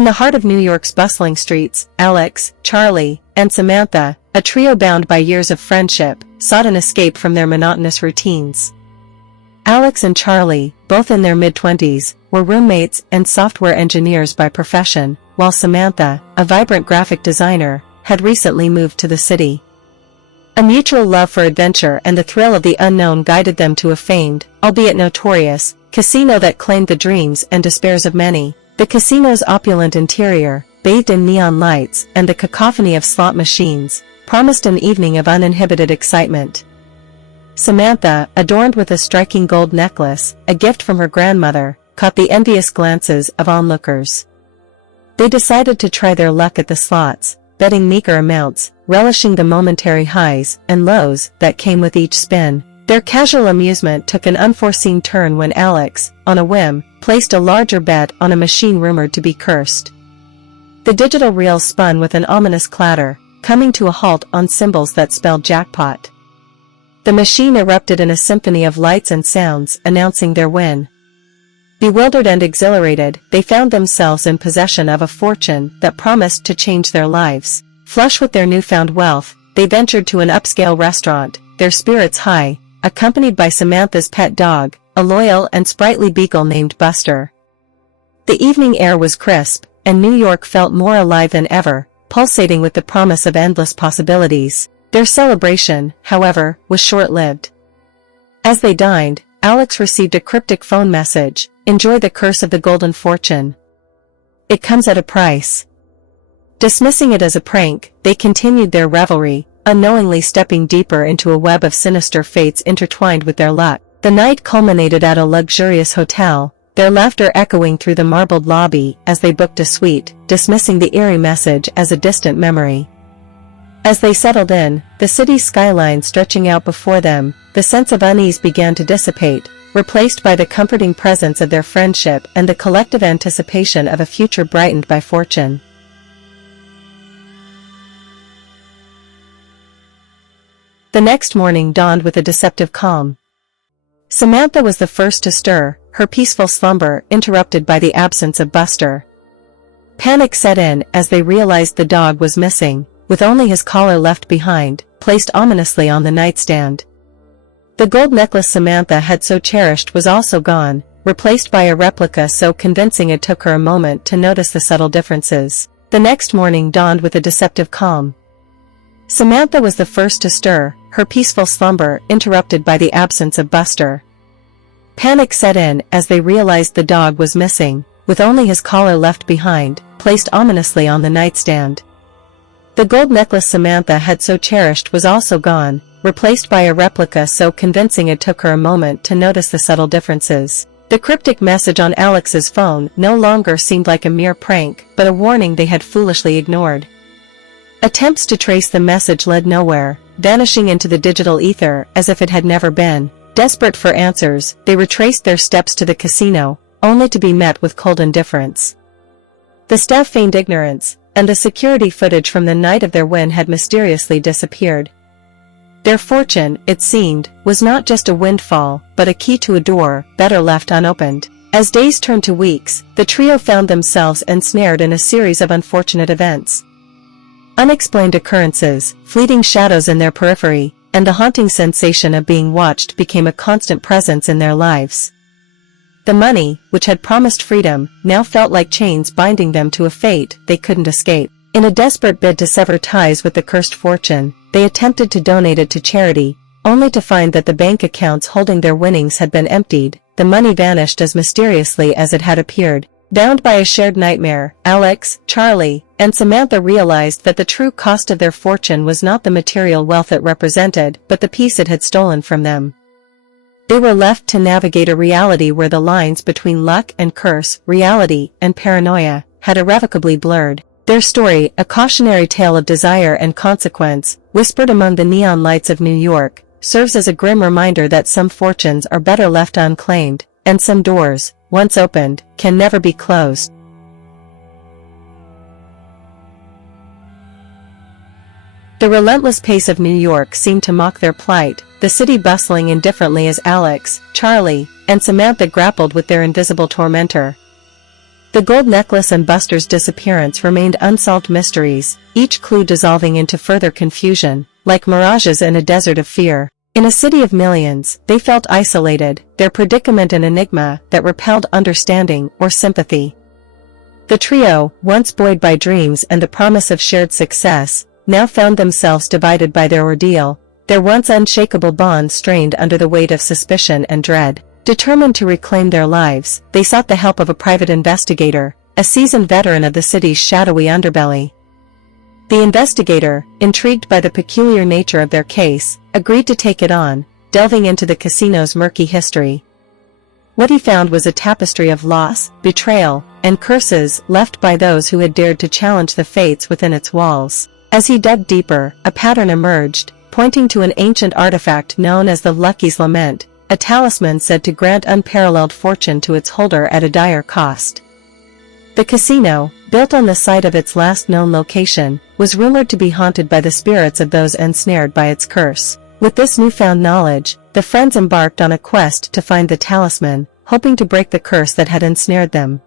In the heart of New York's bustling streets, Alex, Charlie, and Samantha, a trio bound by years of friendship, sought an escape from their monotonous routines. Alex and Charlie, both in their mid-20s, were roommates and software engineers by profession, while Samantha, a vibrant graphic designer, had recently moved to the city. A mutual love for adventure and the thrill of the unknown guided them to a famed, albeit notorious, casino that claimed the dreams and despairs of many. The casino's opulent interior, bathed in neon lights and the cacophony of slot machines, promised an evening of uninhibited excitement. Samantha, adorned with a striking gold necklace, a gift from her grandmother, caught the envious glances of onlookers. They decided to try their luck at the slots, betting meager amounts, relishing the momentary highs and lows that came with each spin. Their casual amusement took an unforeseen turn when Alex, on a whim, placed a larger bet on a machine rumored to be cursed. The digital reel spun with an ominous clatter, coming to a halt on symbols that spelled jackpot. The machine erupted in a symphony of lights and sounds, announcing their win. Bewildered and exhilarated, they found themselves in possession of a fortune that promised to change their lives. Flush with their newfound wealth, they ventured to an upscale restaurant, their spirits high, accompanied by Samantha's pet dog, a loyal and sprightly beagle named Buster. The evening air was crisp, and New York felt more alive than ever, pulsating with the promise of endless possibilities. Their celebration, however, was short-lived. As they dined, Alex received a cryptic phone message: "Enjoy the curse of the golden fortune. It comes at a price." Dismissing it as a prank, they continued their revelry, unknowingly stepping deeper into a web of sinister fates intertwined with their luck. The night culminated at a luxurious hotel, their laughter echoing through the marbled lobby as they booked a suite, dismissing the eerie message as a distant memory. As they settled in, the city's skyline stretching out before them, the sense of unease began to dissipate, replaced by the comforting presence of their friendship and the collective anticipation of a future brightened by fortune. The next morning dawned with a deceptive calm. Samantha was the first to stir, her peaceful slumber interrupted by the absence of Buster. Panic set in as they realized the dog was missing, with only his collar left behind, placed ominously on the nightstand. The gold necklace Samantha had so cherished was also gone, replaced by a replica so convincing it took her a moment to notice the subtle differences. The next morning dawned with a deceptive calm. Samantha was the first to stir, her peaceful slumber interrupted by the absence of Buster. Panic set in as they realized the dog was missing, with only his collar left behind, placed ominously on the nightstand. The gold necklace Samantha had so cherished was also gone, replaced by a replica so convincing it took her a moment to notice the subtle differences. The cryptic message on Alex's phone no longer seemed like a mere prank, but a warning they had foolishly ignored. Attempts to trace the message led nowhere, vanishing into the digital ether as if it had never been. Desperate for answers, they retraced their steps to the casino, only to be met with cold indifference. The staff feigned ignorance, and the security footage from the night of their win had mysteriously disappeared. Their fortune, it seemed, was not just a windfall, but a key to a door, better left unopened. As days turned to weeks, the trio found themselves ensnared in a series of unfortunate events. Unexplained occurrences, fleeting shadows in their periphery, and the haunting sensation of being watched became a constant presence in their lives. The money, which had promised freedom, now felt like chains binding them to a fate they couldn't escape. In a desperate bid to sever ties with the cursed fortune, they attempted to donate it to charity, only to find that the bank accounts holding their winnings had been emptied. The money vanished as mysteriously as it had appeared. Bound by a shared nightmare, Alex, Charlie, and Samantha realized that the true cost of their fortune was not the material wealth it represented, but the peace it had stolen from them. They were left to navigate a reality where the lines between luck and curse, reality and paranoia, had irrevocably blurred. Their story, a cautionary tale of desire and consequence, whispered among the neon lights of New York, serves as a grim reminder that some fortunes are better left unclaimed, and some doors, once opened, can never be closed. The relentless pace of New York seemed to mock their plight, the city bustling indifferently as Alex, Charlie, and Samantha grappled with their invisible tormentor. The gold necklace and Buster's disappearance remained unsolved mysteries, each clue dissolving into further confusion, like mirages in a desert of fear. In a city of millions, they felt isolated, their predicament an enigma that repelled understanding or sympathy. The trio, once buoyed by dreams and the promise of shared success, now found themselves divided by their ordeal, their once unshakable bond strained under the weight of suspicion and dread. Determined to reclaim their lives, they sought the help of a private investigator, a seasoned veteran of the city's shadowy underbelly. The investigator, intrigued by the peculiar nature of their case, agreed to take it on, delving into the casino's murky history. What he found was a tapestry of loss, betrayal, and curses left by those who had dared to challenge the fates within its walls. As he dug deeper, a pattern emerged, pointing to an ancient artifact known as the Lucky's Lament, a talisman said to grant unparalleled fortune to its holder at a dire cost. The casino, built on the site of its last known location, was rumored to be haunted by the spirits of those ensnared by its curse. With this newfound knowledge, the friends embarked on a quest to find the talisman, hoping to break the curse that had ensnared them.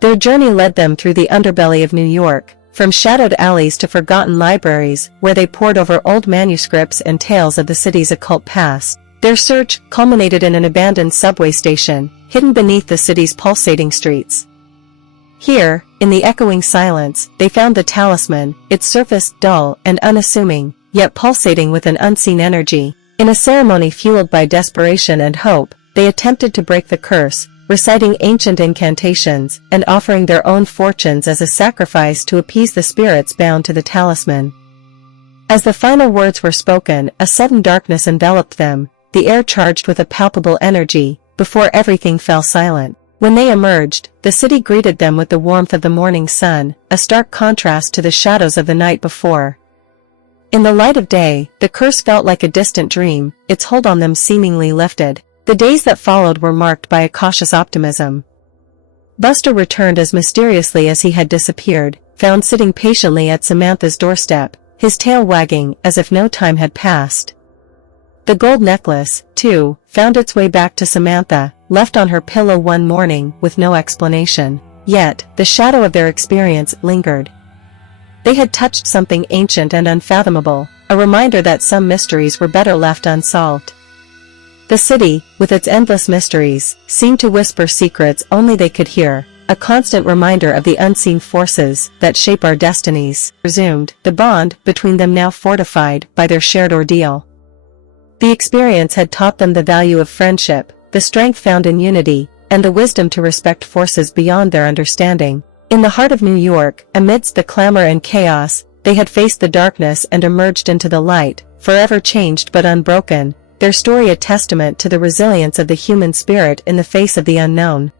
Their journey led them through the underbelly of New York, from shadowed alleys to forgotten libraries where they pored over old manuscripts and tales of the city's occult past. Their search culminated in an abandoned subway station, hidden beneath the city's pulsating streets. Here, in the echoing silence, they found the talisman, its surface dull and unassuming, yet pulsating with an unseen energy. In a ceremony fueled by desperation and hope, they attempted to break the curse, reciting ancient incantations and offering their own fortunes as a sacrifice to appease the spirits bound to the talisman. As the final words were spoken, a sudden darkness enveloped them, the air charged with a palpable energy, before everything fell silent. When they emerged, the city greeted them with the warmth of the morning sun, a stark contrast to the shadows of the night before. In the light of day, the curse felt like a distant dream, its hold on them seemingly lifted. The days that followed were marked by a cautious optimism. Buster returned as mysteriously as he had disappeared, found sitting patiently at Samantha's doorstep, his tail wagging as if no time had passed. The gold necklace, too, found its way back to Samantha, left on her pillow one morning with no explanation. Yet, the shadow of their experience lingered. They had touched something ancient and unfathomable, a reminder that some mysteries were better left unsolved. The city, with its endless mysteries, seemed to whisper secrets only they could hear, a constant reminder of the unseen forces that shape our destinies. Resumed, the bond between them now fortified by their shared ordeal. The experience had taught them the value of friendship, the strength found in unity, and the wisdom to respect forces beyond their understanding. In the heart of New York, amidst the clamor and chaos, they had faced the darkness and emerged into the light, forever changed but unbroken, their story a testament to the resilience of the human spirit in the face of the unknown.